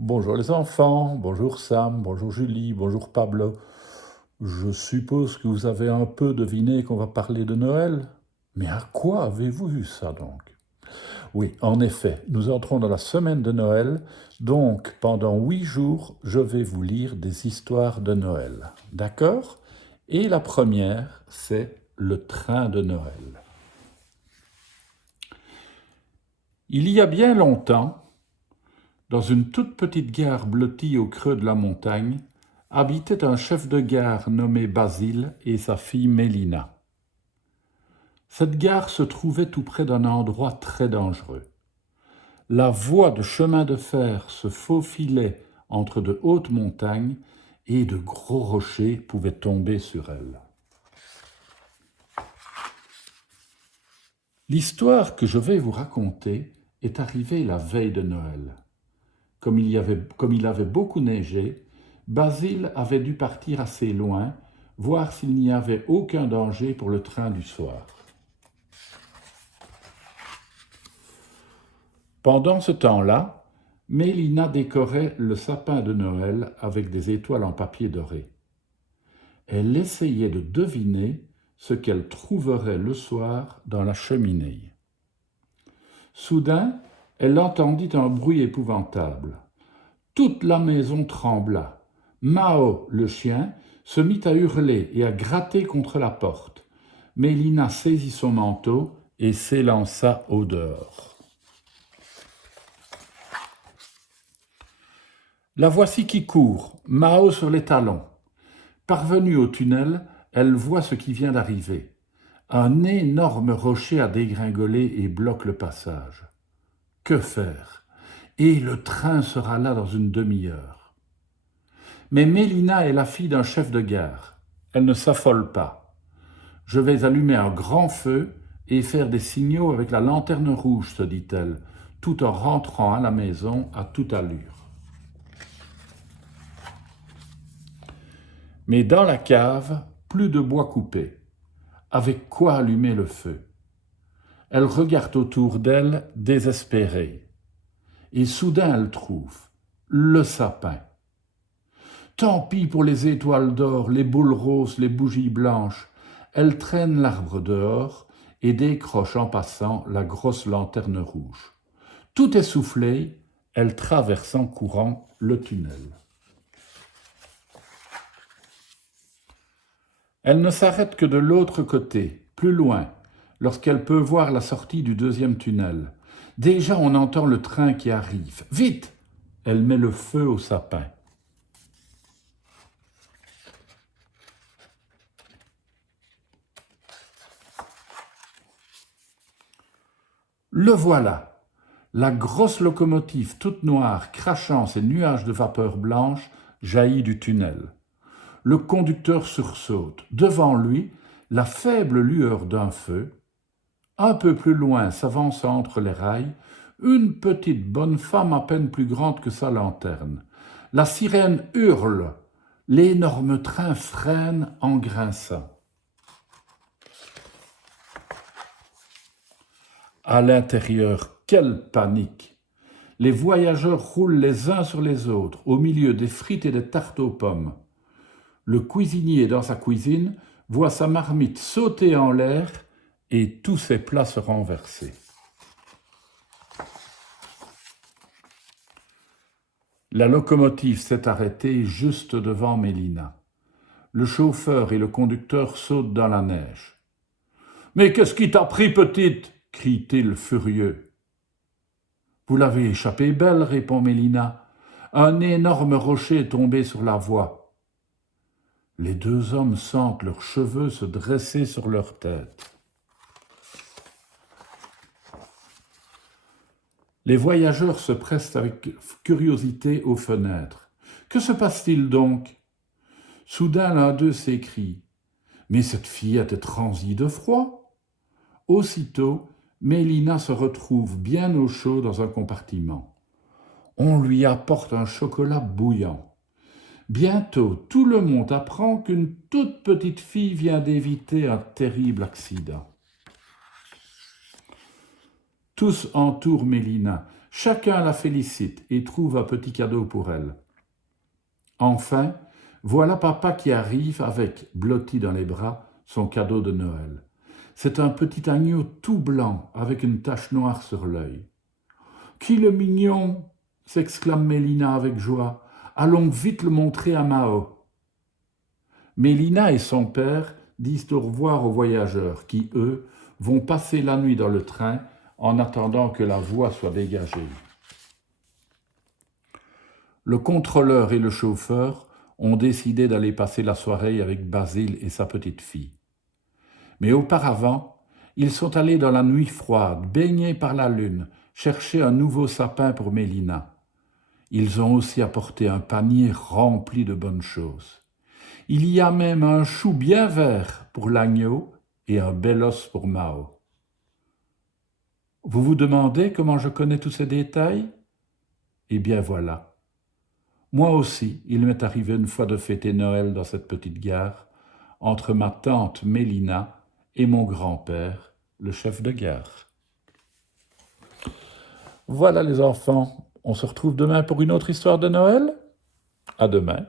Bonjour les enfants, bonjour Sam, bonjour Julie, bonjour Pablo. Je suppose que vous avez un peu deviné qu'on va parler de Noël. Mais à quoi avez-vous vu ça donc? Oui, en effet, nous entrons dans la semaine de Noël, donc pendant 8 jours, je vais vous lire des histoires de Noël. D'accord? Et la première, c'est Le train de Noël. Il y a bien longtemps, dans une toute petite gare blottie au creux de la montagne, habitait un chef de gare nommé Basile et sa fille Mélina. Cette gare se trouvait tout près d'un endroit très dangereux. La voie de chemin de fer se faufilait entre de hautes montagnes et de gros rochers pouvaient tomber sur elle. L'histoire que je vais vous raconter est arrivée la veille de Noël. Comme il avait beaucoup neigé, Basile avait dû partir assez loin, voir s'il n'y avait aucun danger pour le train du soir. Pendant ce temps-là, Mélina décorait le sapin de Noël avec des étoiles en papier doré. Elle essayait de deviner ce qu'elle trouverait le soir dans la cheminée. Soudain, elle entendit un bruit épouvantable. Toute la maison trembla. Mao, le chien, se mit à hurler et à gratter contre la porte. Mélina saisit son manteau et s'élança au dehors. La voici qui court, Mao sur les talons. Parvenue au tunnel, elle voit ce qui vient d'arriver. Un énorme rocher a dégringolé et bloque le passage. Que faire? Et le train sera là dans une demi-heure. Mais Mélina est la fille d'un chef de gare. Elle ne s'affole pas. Je vais allumer un grand feu et faire des signaux avec la lanterne rouge, se dit-elle, tout en rentrant à la maison à toute allure. Mais dans la cave, plus de bois coupé. Avec quoi allumer le feu? Elle regarde autour d'elle, désespérée. Et soudain elle trouve le sapin. Tant pis pour les étoiles d'or, les boules roses, les bougies blanches. Elle traîne l'arbre dehors et décroche en passant la grosse lanterne rouge. Tout essoufflée, elle traverse en courant le tunnel. Elle ne s'arrête que de l'autre côté, plus loin, lorsqu'elle peut voir la sortie du deuxième tunnel. Déjà on entend le train qui arrive. Vite! Elle met le feu au sapin. Le voilà! La grosse locomotive toute noire, crachant ses nuages de vapeur blanche, jaillit du tunnel. Le conducteur sursaute. Devant lui, la faible lueur d'un feu. Un peu plus loin, s'avançant entre les rails, une petite bonne femme à peine plus grande que sa lanterne. La sirène hurle. L'énorme train freine en grinçant. À l'intérieur, quelle panique! Les voyageurs roulent les uns sur les autres, au milieu des frites et des tartes aux pommes. Le cuisinier, dans sa cuisine, voit sa marmite sauter en l'air et tous ses plats se renverser. La locomotive s'est arrêtée juste devant Mélina. Le chauffeur et le conducteur sautent dans la neige. « Mais qu'est-ce qui t'a pris, petite ?» crie-t-il furieux. « Vous l'avez échappé belle, répond Mélina. Un énorme rocher est tombé sur la voie. » Les deux hommes sentent leurs cheveux se dresser sur leur tête. Les voyageurs se pressent avec curiosité aux fenêtres. Que se passe-t-il donc? Soudain, l'un d'eux s'écrie. Mais cette fillette est transie de froid. Aussitôt, Mélina se retrouve bien au chaud dans un compartiment. On lui apporte un chocolat bouillant. Bientôt, tout le monde apprend qu'une toute petite fille vient d'éviter un terrible accident. Tous entourent Mélina. Chacun la félicite et trouve un petit cadeau pour elle. Enfin, voilà papa qui arrive avec, blotti dans les bras, son cadeau de Noël. C'est un petit agneau tout blanc avec une tache noire sur l'œil. « Qu'il est mignon !» s'exclame Mélina avec joie. « Allons vite le montrer à Mao. » Mélina et son père disent au revoir aux voyageurs qui, eux, vont passer la nuit dans le train en attendant que la voie soit dégagée. Le contrôleur et le chauffeur ont décidé d'aller passer la soirée avec Basile et sa petite-fille. Mais auparavant, ils sont allés dans la nuit froide, baignés par la lune, chercher un nouveau sapin pour Mélina. Ils ont aussi apporté un panier rempli de bonnes choses. Il y a même un chou bien vert pour l'agneau et un bel os pour Mao. Vous vous demandez comment je connais tous ces détails? Eh bien voilà. Moi aussi, il m'est arrivé une fois de fêter Noël dans cette petite gare, entre ma tante Mélina et mon grand-père, le chef de gare. Voilà les enfants, on se retrouve demain pour une autre histoire de Noël. À demain.